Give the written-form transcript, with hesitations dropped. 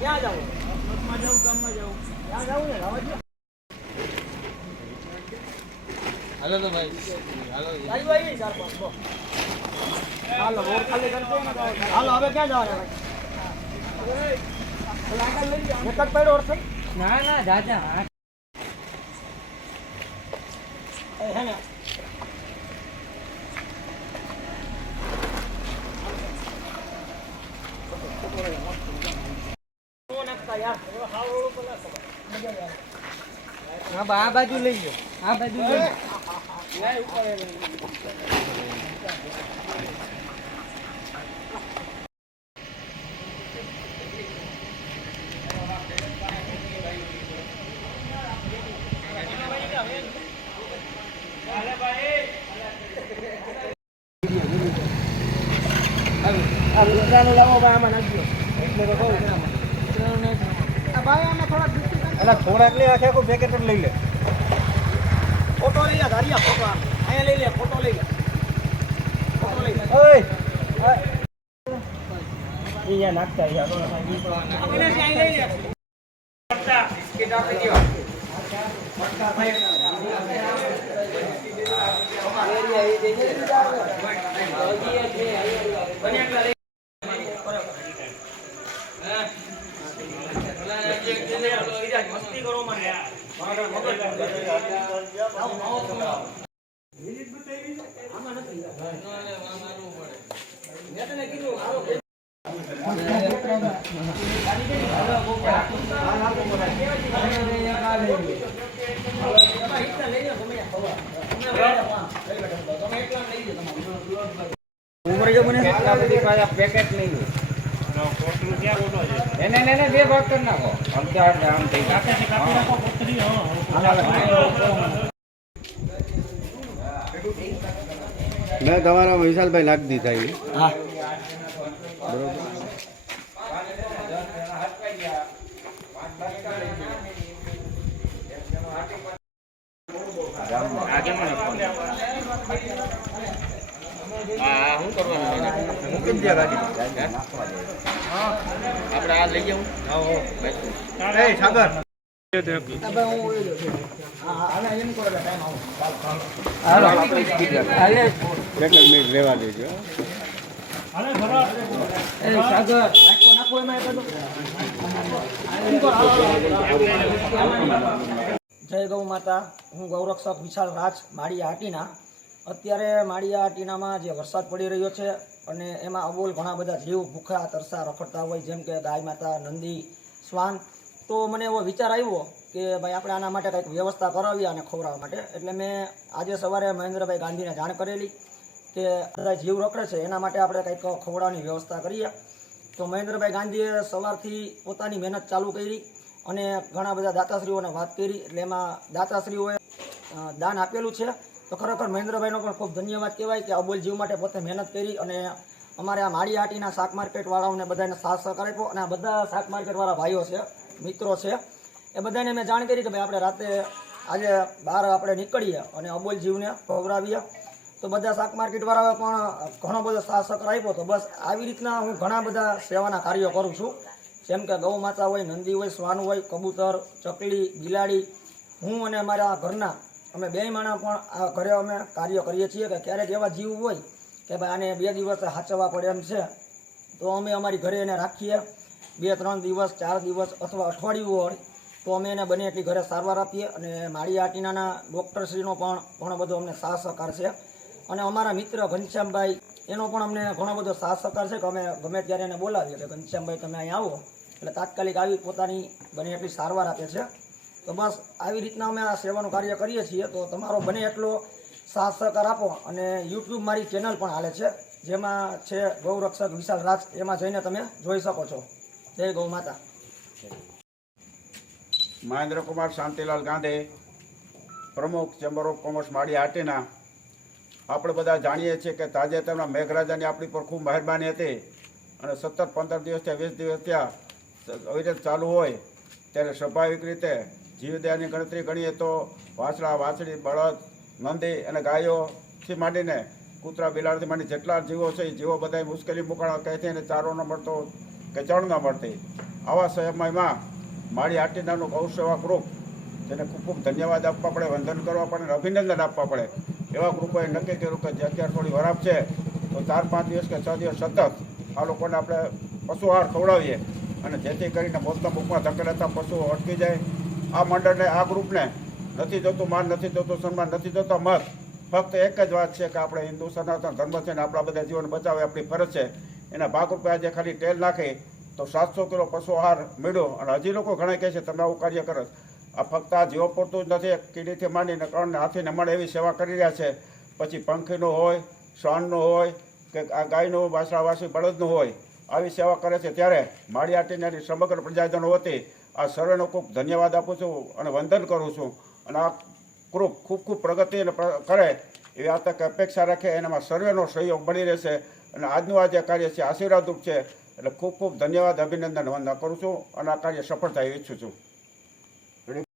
ક્યાં જાવ? બસમાં જાવ, ગામમાં જાવ? ક્યાં જાવ ને? હાલો તો ભાઈ, હાલો ભાઈ, 4-5 હાલો રોડ ખાલી કરતો ને. હાલો હવે ક્યાં જવાના ભાઈ? આગળ લઈ જાવ. એક જ પડ્યો ઓર ના ના દાદા હે ને આ બાજુ લઈ ગયો, આ બાજુ લઈ મિત્રાનો લાવો ભાઈ આમાં નાખજો એટલે તો કહું ભાઈ આમાં થોડાક લે આખું પેકેટ જ લઈ લે. ફોટો લઈ લે ધારિયા, ફોટો અહીંયા લઈ લે, ફોટો લઈ લે, ફોટો લઈ લે. ઓય અહીંયા નાખતા યાર આપણે અહીં લઈ લે. બિસ્કિટ આપી દો. મસ્તી કરો મને પેકેટ નહીં એને બે ભાગ કરી નાખો. મેં તમારા વિશાલભાઈ લાગી દીધા. હા શું કરવાનું આપણે આ લઈ જવું સાગર મિનિટ રહેવા દેજો. જય ગૌ માતા. હું ગૌરક્ષક વિશાલ રાજ માળિયા હાટીના. અત્યારે માળિયા હાટીનામાં જે વરસાદ પડી રહ્યો છે અને એમાં અબોલ ઘણા બધા જીવ ભૂખ્યા તરસા રખડતા હોય, જેમ કે ગાય માતા, નંદી, શ્વાન. તો મને એવો વિચાર આવ્યો કે ભાઈ આપણે આના માટે કંઈક વ્યવસ્થા કરાવીએ અને ખવડાવવા માટે. એટલે મેં આજે સવારે મહેન્દ્રભાઈ ગાંધીને જાણ કરેલી કે બધા જીવ રખડે છે એના માટે આપણે કંઈક ખવડાવવાની વ્યવસ્થા કરીએ. તો મહેન્દ્રભાઈ ગાંધીએ સવારથી પોતાની મહેનત ચાલુ કરી અને ઘણા બધા દાતાશ્રીઓને વાત કરી. એટલે એમાં દાતાશ્રીઓએ દાન આપેલું છે. તો ખરેખર મહેન્દ્રભાઈનો પણ ખૂબ ધન્યવાદ કહેવાય કે અબોલ જીવ માટે પોતે મહેનત કરી અને અમારે આ માળિયા હાટીના શાક માર્કેટવાળાઓને બધાને સાથ સહકાર આપ્યો. અને આ બધા શાક માર્કેટવાળા ભાઈઓ છે, મિત્રો છે, એ બધાને મેં જાણ કરી કે ભાઈ આપણે રાતે આજે બહાર આપણે નીકળીએ અને અબોલ જીવને ખવડાવીએ. તો બધા શાક માર્કેટવાળાએ પણ ઘણો બધો સાથ સહકાર આપ્યો. તો બસ આવી રીતના હું ઘણા બધા સેવાના કાર્યો કરું છું, જેમ કે ગૌ માતા હોય, નંદી હોય, શ્વાન હોય, કબૂતર, ચકલી, બિલાડી. હું અને અમારા ઘરના અમે બે માણસ પણ આ ઘરે અમે કાર્ય કરીએ છીએ કે ક્યારેક એવા જીવ હોય કે ભાઈ આને 2 દિવસ હાચવવા પડે એમ છે, તો અમે અમારી ઘરે એને રાખીએ. 2-3 દિવસ, 4 દિવસ અથવા અઠવાડિયું હોય તો અમે એને બને એટલી ઘરે સારવાર આપીએ. અને માળિયા હાટીનાના ડૉક્ટરશ્રીનો પણ ઘણો બધો અમને સાથ સહકાર છે. અને અમારા મિત્ર ઘનશ્યામભાઈ એનો પણ અમને ઘણો બધો સાથ સહકાર છે કે અમે ગમે ત્યારે એને બોલાવીએ કે ઘનશ્યામભાઈ તમે અહીં આવો એટલે તાત્કાલિક આવી પોતાની બને એટલી સારવાર આપે છે. તો તો બસ આવી રીતના અમે આ સેવાનું કાર્ય કરીએ છીએ. તો તમારો બને એટલો સાથ સહકાર આપો. અને યુટ્યુબ મારી ચેનલ પણ હાલે છે, જેમાં છે ગૌરક્ષક વિશાલ રાજ, એમાં જઈને તમે જોઈ શકો છો. જય ગૌ માતા. મહેન્દ્રકુમાર શાંતિલાલ ગાંધી, પ્રમુખ ચેમ્બર ઓફ કોમર્સ માળી હાટીના. આપણે બધા જાણીએ છીએ કે તાજેતરમાં મેઘરાજાની આપણી પર ખૂબ મહેરબાની હતી અને સતત 15 દિવસ થયા, 20 દિવસ થયા અવિરત ચાલુ હોય ત્યારે સ્વાભાવિક રીતે જીવદયાની ગણતરી ગણીએ તો વાછડા, વાછડી, બળદ, નંદી અને ગાયોથી માંડીને કૂતરા, બિલાડીથી માંડી જેટલા જીવો છે એ જીવો બધા મુશ્કેલી મુકાણા કહેતી અને ચારો ન મળતો કે ચણ ન મળતી. આવા સમયમાં માળી હાટી નામનું ગૌ સેવા ગ્રુપ, જેને ખૂબ ખૂબ ધન્યવાદ આપવા પડે, વંદન કરવા પડે અને અભિનંદન આપવા પડે, એવા ગ્રુપોએ નક્કી કર્યું કે જે અત્યારે થોડી વરાપ છે તો 4-5 દિવસ કે 6 દિવસ સતત આ લોકોને આપણે પશુ આહાર ખવડાવીએ અને જેથી કરીને મોતના મુખમાં ધકેલાતા પશુઓ અટકી જાય. આ મંડળને, આ ગ્રુપને નથી જોતું માન, નથી જોતું સન્માન, નથી જોતા મત. ફક્ત એક જ વાત છે કે આપણે હિન્દુ સનાતન ધર્મ છે ને આપણા બધા જીવન બચાવે આપણી ફરજ છે. એના ભાગરૂપે આજે ખાલી તેલ નાખી તો 700 કિલો પશુ આહાર મળ્યો અને હજી લોકો ઘણા કહે છે તમે આવું કાર્ય કરો. આ ફક્ત આ જીવો પૂરતું જ નથી, કીડીથી માંડીને કર્ણને હાથીને મળે એવી સેવા કરી રહ્યા છે. પછી પંખીનું હોય, શ્વાનનું હોય કે આ ગાયનું, વાછડા, વાછી, બળદનું હોય, આવી સેવા કરે છે. ત્યારે માળી હાટીની સમગ્ર પ્રજાજનો વતી આ સર્વેનો ખૂબ ધન્યવાદ આપું છું અને વંદન કરું છું. અને આ ગ્રુપ ખૂબ ખૂબ પ્રગતિ કરે એવી આ તક અપેક્ષા રાખે, એનામાં સર્વેનો સહયોગ મળી રહેશે. અને આજનું આ જે કાર્ય છે આશીર્વાદરૂપ છે. એટલે ખૂબ ખૂબ ધન્યવાદ, અભિનંદન, વંદન કરું છું અને આ કાર્ય સફળ થાય ઈચ્છું છું.